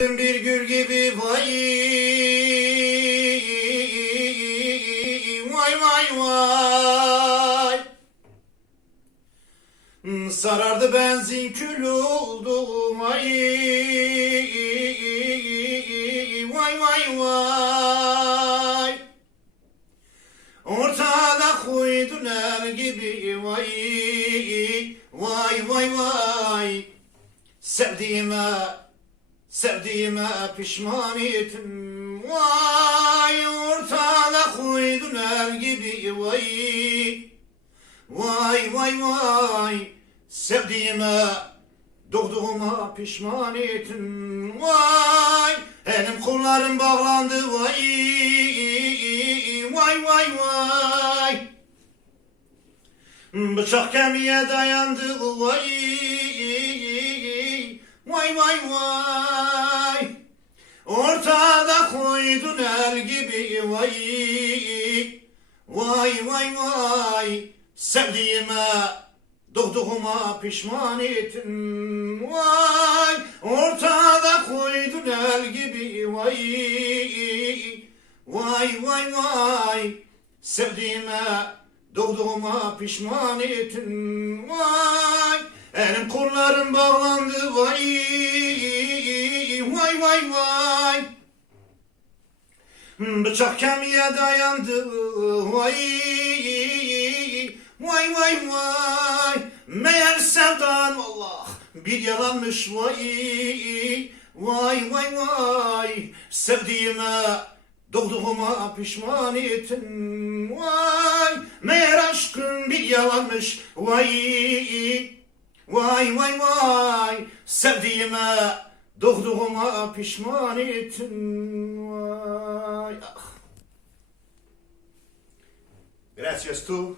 Bir gül gibi vay. Vay vay vay. Sarardı benzin kül oldu Vay. Vay vay vay. Ortada koydun el gibi Vay. Vay vay vay. Sevdiğime Sevdiğime pişman ettim. Vay ortada koydun el gibi Vay. Vay vay vay. Sevdiğime Doğduğuma pişman ettim. Vay Elim kollarım bağlandı Vay. Vay vay vay. Bıçak kemiğe dayandı Vay. Vay vay vay Ortada koydun el gibi Vay. Vay vay vay. Sevdiğime Doğduğuma pişman ettim. Vay Ortada koydun el gibi Vay. Vay vay vay. Sevdiğime Doğduğuma pişman ettim. Vay Elim kollarım bağlandı Vay. Vay vay vay Bıçak kemiğe dayandı. Vay Vay vay vay. Meğer sevdan Allah Bir yalanmış vay Vay vay vay. Sevdiğime Doğduğuma pişman ettim Vay. Meğer aşkın bir yalanmış Vay Vay vay vay. Sevdiğime Doğduğuma pişman ettim. Vay. Ah. Gracias tú